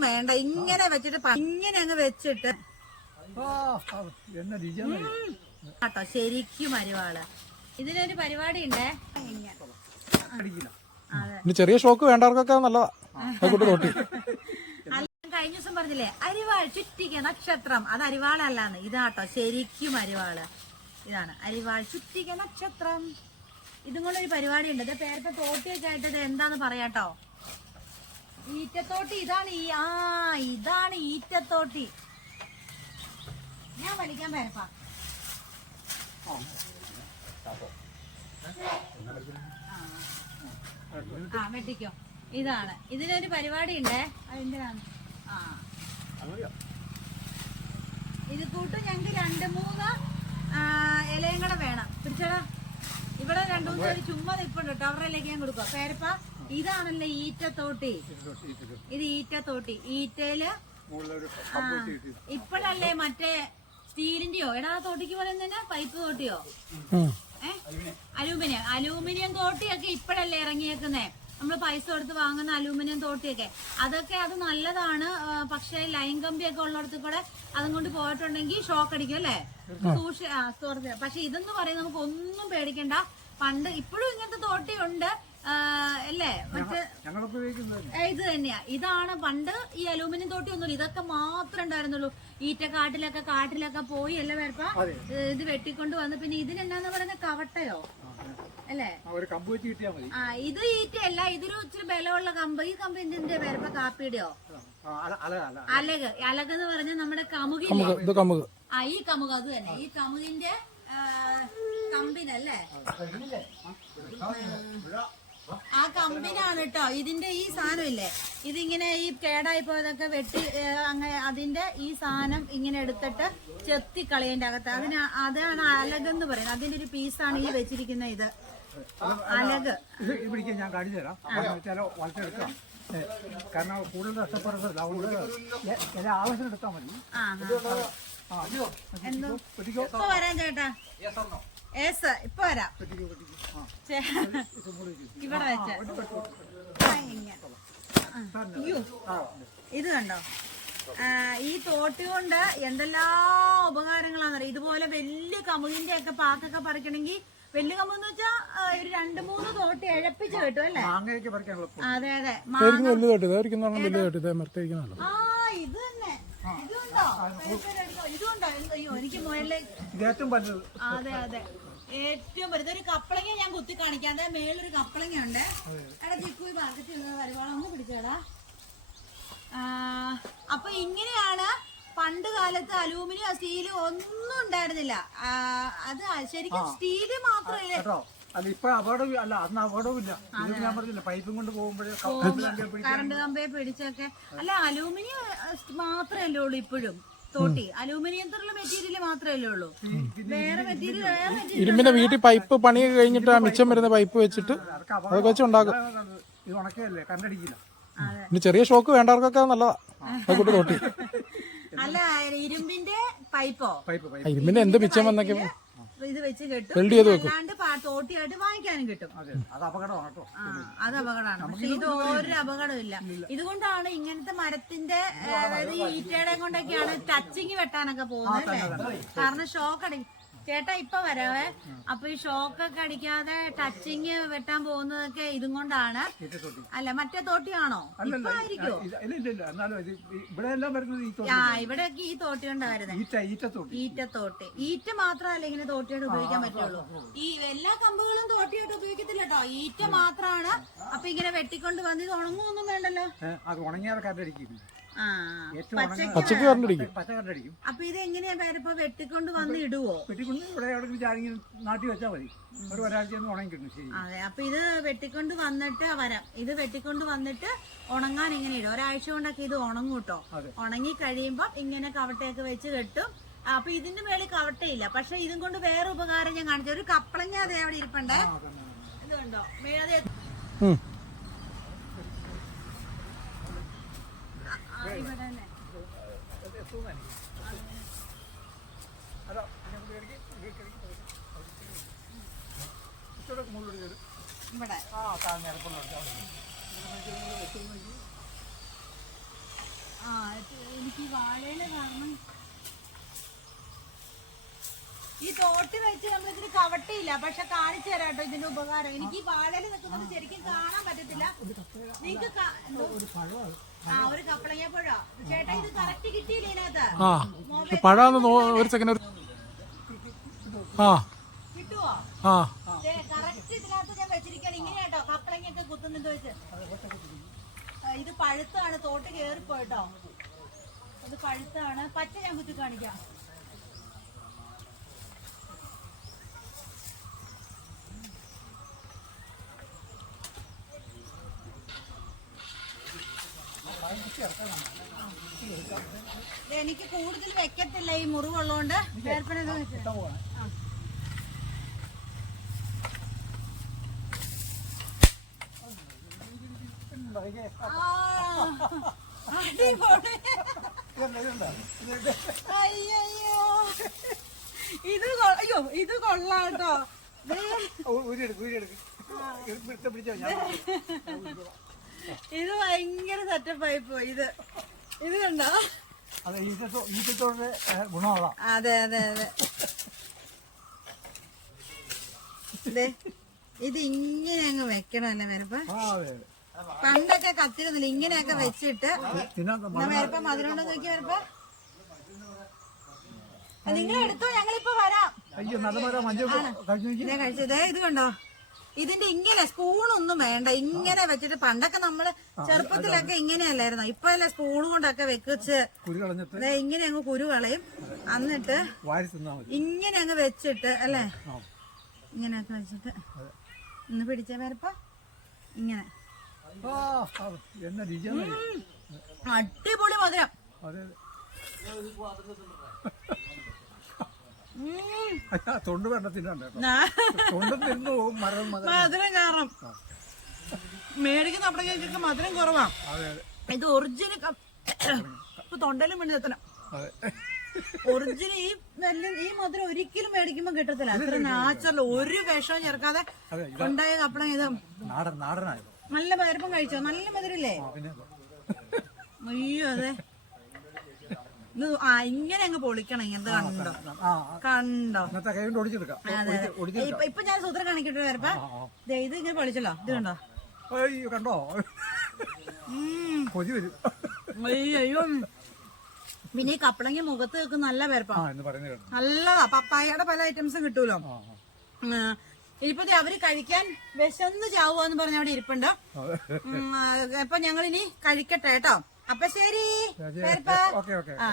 ഒന്നും വേണ്ട. ഇങ്ങനെ വെച്ചിട്ട് ഇങ്ങനെ അങ്ങ് വെച്ചിട്ട്. കേട്ടോ ശരിക്കും അരിവാൾ. ഇതിനൊരു പരിപാടി ഉണ്ടേ ചെറിയ ഷോക്ക് വേണ്ടവർക്കൊക്കെ നല്ലതാ. തോട്ടി. അല്ല, കഴിഞ്ഞ ദിവസം പറഞ്ഞില്ലേ അരിവാൾ ചുറ്റിക നക്ഷത്രം. അത് അരിവാളല്ലാന്ന്. ഇതാട്ടോ ശരിക്കും അരിവാൾ. ഇതാണ് അരിവാൾ ചുറ്റിക നക്ഷത്രം. ഇതും കൊണ്ടൊരു പരിപാടി ഉണ്ട് ഇത് പേരത്തെ തോട്ടിയൊക്കെ ആയിട്ട് ഇത് എന്താന്ന് പറയാട്ടോ? ഈറ്റത്തോട്ടി ഇതാണ് ഈ ആ ഇതാണ് ഈറ്റത്തോട്ടി. ഞാൻ വലിക്കാൻ പേരപ്പാ ആ വെട്ടിക്കോ. ഇതാണ്. ഇതിനൊരു പരിപാടി ഉണ്ടേ അതിന്റെ ആ ഇത് കൂട്ട് ഞങ്ങക്ക് രണ്ട് മൂന്ന് ഇലയും കൂടെ വേണം. പിടിച്ചടാ. ഇവിടെ രണ്ടു മൂന്ന് ചുമ്മാ നിപ്പുണ്ട് കേട്ടോ. അവരിലേക്ക് ഞാൻ കൊടുക്കാം. പേരപ്പ. ഇതാണല്ലോ ഈറ്റത്തോട്ടി. ഇത് ഈറ്റത്തോട്ടി. ഈറ്റയിൽ ഇപ്പോഴല്ലേ മറ്റേ സ്റ്റീലിന്റെയോ? എടാ തോട്ടിക്ക് പറയുന്നതിന് പൈപ്പ് തോട്ടിയോ? അലൂമിനിയം. അലൂമിനിയം തോട്ടിയൊക്കെ ഇപ്പോഴല്ലേ ഇറങ്ങിയേക്കുന്നേ? നമ്മൾ പൈസ കൊടുത്ത് വാങ്ങുന്ന അലൂമിനിയം തോട്ടിയൊക്കെ. അതൊക്കെ അത് നല്ലതാണ്. പക്ഷെ ലൈൻ കമ്പിയൊക്കെ ഉള്ളിടത്ത് കൂടെ അതും കൊണ്ട് പോയിട്ടുണ്ടെങ്കിൽ ഷോക്ക് അടിക്കും അല്ലേ? സൂക്ഷി പക്ഷെ ഇതെന്ന് പറയുന്നത് നമുക്ക് ഒന്നും പേടിക്കണ്ട. പണ്ട് ഇപ്പോഴും ഇങ്ങനത്തെ തോട്ടിയുണ്ട്. അല്ലേ? മറ്റേ ഇത് തന്നെയാ. ഇതാണ് പണ്ട് ഈ അലൂമിനിയം തോട്ടി ഒന്നുമില്ല. ഇതൊക്കെ മാത്രം ഉണ്ടായിരുന്നുള്ളൂ. ഈറ്റക്കാട്ടിലൊക്കെ കാട്ടിലൊക്കെ പോയി അല്ലേ വേർപ്പ ഇത് വെട്ടിക്കൊണ്ട് വന്ന് പിന്നെ ഇതിനെന്നാന്ന് പറയുന്നത് കവട്ടയോ? അല്ലേ? ആ, ഇത് ഈറ്റയല്ല. ഇതൊരു ഇച്ചിരി ബലമുള്ള കമ്പ്. ഈ കമ്പ് എന്തിന്റെ വേർപ്പ കാപ്പിയുടെയോ? അലക്. അലക് എന്ന് പറഞ്ഞാൽ നമ്മുടെ കമുക് ആ ഈ കമുക് അത് തന്നെ. ഈ കമുകിന്റെ കമ്പിനല്ലേ? ആ കമ്പിനാണ് കേട്ടോ ഇതിന്റെ ഈ സാധനം ഇല്ലേ ഇതിങ്ങനെ ഈ കേടായി പോയതൊക്കെ വെട്ടി അങ്ങനെ അതിന്റെ ഈ സാധനം ഇങ്ങനെ എടുത്തിട്ട് ചെത്തി കളയേണ്ട അകത്ത്. അതിന് അതാണ് അലകെന്ന് പറയുന്നത്. അതിന്റെ ഒരു പീസാണ് ഈ വെച്ചിരിക്കുന്ന ഇത്. അലക്. പിടിക്കാൻ ഞാൻ കാണിച്ചു തരാം. കാരണം കൂടുതൽ എ- ആവശ്യം എടുത്താൽ മതി. ഇപ്പൊ ചേട്ടാ. ഏസ് ഇപ്പൊ വരാം. ഇത് ഇവിടെ വെച്ച്. കണ്ടോ? ഈ തോട്ടി കൊണ്ട് എന്തെല്ലാം ഉപകാരങ്ങളാണെന്നറിയാം? ഇതുപോലെ വലിയ കമുകിന്റെ ഒക്കെ പാക്കൊക്കെ പറിക്കണമെങ്കിൽ വലിയ എന്ന് വെച്ചാ ഒരു രണ്ട് മൂന്ന് തോട്ടി ഇഴപ്പിച്ച് കിട്ടും അല്ലേ? മാങ്ങയൊക്കെ പറിക്കാൻ എളുപ്പം അതെ. അതെ വലിയ തോട്ടി ഇതായിരിക്കും വലിയ തോട്ടി ആ ഇത് തന്നെ ഇതുണ്ടോ ഇതുണ്ടോ അയ്യോ എനിക്ക് മുകളിൽ ഇത് ഏറ്റവും വലുത് അതെ അതെ. ഏറ്റവും വലുത് ഒരു കപ്പളങ്ങ ഞാൻ കുത്തി കാണിക്കാം. അതെ മേളിലൊരു കപ്പളങ്ങ ഉണ്ട് എടാ ചിക്കു മാർക്കറ്റിൽ നിന്ന് വരുവാളെ ഒന്ന് പിടിച്ചേടാ. അപ്പൊ ഇങ്ങനെയാണ് പണ്ട് കാലത്ത് അലൂമിനിയം സ്റ്റീൽ ഒന്നും ഉണ്ടായിരുന്നില്ല. അത് ശരിക്കും സ്റ്റീൽ കേട്ടോ. അല്ല ഇപ്പൊ അപകടം അല്ല അന്ന് അപകടവുമില്ല ഇത് ഞാൻ പറഞ്ഞില്ല. പൈപ്പും കൊണ്ട് പോകുമ്പോഴേ പിടിക്കാൻ കറണ്ട് കമ്പയെ പിടിച്ചൊക്കെ. അല്ല അലൂമിനിയം മാത്രമല്ലേ ഉള്ളൂ ഇപ്പോഴും തോട്ടി. അലൂമിനിയത്തിലുള്ള മെറ്റീരിയൽ മാത്രമല്ലേ ഉള്ളൂ. വേറെ മെറ്റീരിയൽ വേറെ ഇരുമ്പിന്റെ വീട്ടിൽ പൈപ്പ് പണി കഴിഞ്ഞിട്ട് ആ മിച്ചം വരുന്ന പൈപ്പ് വെച്ചിട്ട് അതൊക്കെ വെച്ച് ഉണ്ടാക്കും. ഇത് ഉണക്കയല്ലേ? കണ്ടടിക്കില്ല അതെ. ഇനി ചെറിയ ഷോക്ക് വേണ്ടവർക്കൊക്കെ നല്ലതാ. തോട്ടി. അല്ല ഇരുമ്പിന്റെ പൈപ്പോ? Pipe pipe. ഇരുമ്പിന്റെ എന്ത് മിച്ചം വന്നൊക്കെ ഇത് വെച്ച് കിട്ടും. വെൽഡ് ചെയ്ത് വെക്കും. അല്ലാണ്ട് പാ- തോട്ടിയായിട്ട് വാങ്ങിക്കാനും കിട്ടും. അതെ അപകടമാണ് പക്ഷെ ഇത് ഒരു അപകടമില്ല ഇതുകൊണ്ടാണ് ഇങ്ങനത്തെ മരത്തിന്റെ അതായത് ഈ ഈറ്റയുടെ കൊണ്ടൊക്കെയാണ് ടച്ചിങ് വെട്ടാനൊക്കെ പോകുന്നത് അല്ലേ? കാരണം ഷോക്ക് അടി ചേട്ടാ ഇപ്പൊ വരാവേ. അപ്പൊ ഈ ഷോക്കൊക്കെ അടിക്കാതെ ടച്ചിങ് വെട്ടാൻ പോകുന്നതൊക്കെ ഇതും കൊണ്ടാണ്. അല്ല മറ്റേ തോട്ടിയാണോ? ആ ഇവിടെയൊക്കെ ഈ തോട്ടി കൊണ്ടാ വരുന്നത് ഈറ്റ ഈറ്റത്തോട്ടി ഈറ്റ തോട്ടി. ഈറ്റ മാത്രമല്ല ഇങ്ങനെ തോട്ടിയായിട്ട് ഉപയോഗിക്കാൻ പറ്റുള്ളൂ. ഈ എല്ലാ കമ്പുകളും തോട്ടിയായിട്ട് ഉപയോഗിക്കത്തില്ല കേട്ടോ. ഈറ്റ മാത്രമാണ് അപ്പൊ ഇങ്ങനെ വെട്ടിക്കൊണ്ട് വന്ന് ഇത് ഉണങ്ങുമൊന്നും വേണ്ടല്ലോ. അത് ഉണങ്ങിയാൽ പച്ചക്ക് കറണ്ട് അടിക്കും പച്ച കരണ്ടടിക്കും അപ്പൊ ഇത് എങ്ങനെയാ പേരിപ്പോ വെട്ടിക്കൊണ്ട് വന്ന് ഇടുവോ? വെട്ടിക്കൊണ്ട് ഇവിടെ എവിടെയെങ്കിലും ചാരിങ്ങനെ നാട്ടി വെച്ചാൽ മതി. ഒരു ഒരാഴ്ച ഉണങ്ങി കിട്ടും ശരി. അതെ അപ്പൊ ഇത് വെട്ടിക്കൊണ്ട് വന്നിട്ട് വരാം. ഇത് വെട്ടിക്കൊണ്ട് വന്നിട്ട് ഉണങ്ങാൻ ഇങ്ങനെ ഇടും. ഒരാഴ്ച കൊണ്ടൊക്കെ ഇത് ഉണങ്ങും കേട്ടോ. ഉണങ്ങി കഴിയുമ്പോ ഇങ്ങനെ കവട്ടയൊക്കെ വെച്ച് കെട്ടും. അപ്പൊ ഇതിന്റെ മേളിൽ കവട്ടയില്ല. പക്ഷെ ഇതും കൊണ്ട് വേറെ ഉപകാരം ഞാൻ കാണിച്ചു ഒരു കപ്പളങ്ങ അതെ അവിടെ ഇരിപ്പണ്ടേ. ഇതുണ്ടോ? കണ്ടോ ആ എനിക്ക് വാഴയുടെ കാരണം ഈ തോട്ട് വെച്ച് നമ്മളിതിന് കവട്ടിയില്ല പക്ഷെ കാണിച്ചു തരാം കേട്ടോ ഇതിന്റെ ഉപകാരം എനിക്ക് ഈ വാഴയിൽ നിൽക്കുന്നത് ശരിക്കും കാണാൻ പറ്റത്തില്ല നിങ്ങൾക്ക് ആ പഴാന്ന് ഒരു സെക്കൻഡ് ഒരു ആ. ആ, ഇത് പഴുത്താണ് തോട്ട് കേറിപ്പോയിട്ടോ ഇത് പഴുത്താണ്. പച്ച ഞാൻ കുത്തി കാണിക്കാം. എനിക്ക് കൂടുതൽ വെക്കത്തില്ല ഈ മുറിവുള്ളതുകൊണ്ട്. അടിപൊളി. അയ്യയ്യോ. ഇത് അയ്യോ ഇത് കൊള്ളാം കേട്ടോ. ഊരിയെടുക്കും ഊരിയെടുക്ക്. പിടിച്ചോ ഞാൻ ഇത് ഭയങ്കര സെറ്റപ്പ് ആയി പോയി. ഇത് ഇത് കണ്ടോ? അതെ അതെ അതെ ഇത് ഇങ്ങനെ അങ്ങ് വെക്കണല്ലേ വരപ്പ പണ്ടൊക്കെ കത്തിരുന്നില്ല ഇങ്ങനെയൊക്കെ വെച്ചിട്ട്. വരപ്പ മധുരം നോക്കി വരപ്പ നിങ്ങൾ എടുത്തോ ഞങ്ങളിപ്പോ വരാം. ഇതേ ഇത് കണ്ടോ? ഇതിന്റെ ഇങ്ങനെ സ്പൂണൊന്നും വേണ്ട. ഇങ്ങനെ വെച്ചിട്ട് പണ്ടൊക്കെ നമ്മൾ ചെറുപ്പത്തിലൊക്കെ ഇങ്ങനെയല്ലായിരുന്നു? ഇപ്പൊ അല്ലേ സ്പൂൺ കൊണ്ടൊക്കെ വെക്കിച്ച്. ഇങ്ങനെ അങ്ങ് കുരു കളയും. എന്നിട്ട് ഇങ്ങനെ അങ്ങ് വെച്ചിട്ട് അല്ലേ? ഇങ്ങനെ ഇങ്ങനെയൊക്കെ വെച്ചിട്ട്. ഒന്ന് പിടിച്ച പേരപ്പ. ഇങ്ങനെ. അടിപൊളി മധുരം. തൊണ്ട് വേണ്ട തിന്നണ്ട കേട്ടോ. നാ- തൊണ്ടും തിന്നു പോകും മരം മരം മധുരം കാരണം. മേടിക്കുന്ന അപ്പഴേക്കൊക്കെ മധുരം കുറവാ. ഇത് ഒറിജിനൽ ഇപ്പൊ തൊണ്ടയിലും വേണ്ടി എത്തണം ഒറിജിനൽ ഈ നെല്ല് ഈ മധുരം ഒരിക്കലും മേടിക്കുമ്പോ കിട്ടത്തില്ല. അത്ര നാച്ചുറൽ ഒരു വിഷവും ചേർക്കാതെ ഉണ്ടായ കപ്പടം ഇത്. നല്ല മധുരം കഴിച്ചോ? നല്ല മധുരല്ലേ അയ്യോ അതെ. ഇത് ആ ഇങ്ങനെ അങ്ങ് പൊളിക്കണം ഇങ്ങനത്തെ കണ്ടോ? കണ്ടോ ഇപ്പൊ ഞാൻ സൂത്രം കാണിക്കട്ടെ വരപ്പ. ഇത് ഇങ്ങനെ പൊളിച്ചല്ലോ ഇത് കണ്ടോ? കണ്ടോ? ഉം. കൊതി വരും. അയ്യോ പിന്നെ ഈ കപ്പളങ്ങി മുഖത്ത് വെക്കും നല്ല പേരപ്പാ ആ എന്ന് പറയുന്നത് നല്ലതാ പപ്പായയുടെ പല ഐറ്റംസും കിട്ടൂലോ. ഇപ്പൊ അവർ കഴിക്കാൻ വിശന്ന് ചാവുക എന്ന് പറഞ്ഞ അവിടെ ഇരിപ്പുണ്ട്. അപ്പൊ ഞങ്ങൾ ഇനി കഴിക്കട്ടെ കേട്ടോ. അപ്പൊ ശരി. Okay okay. ആ.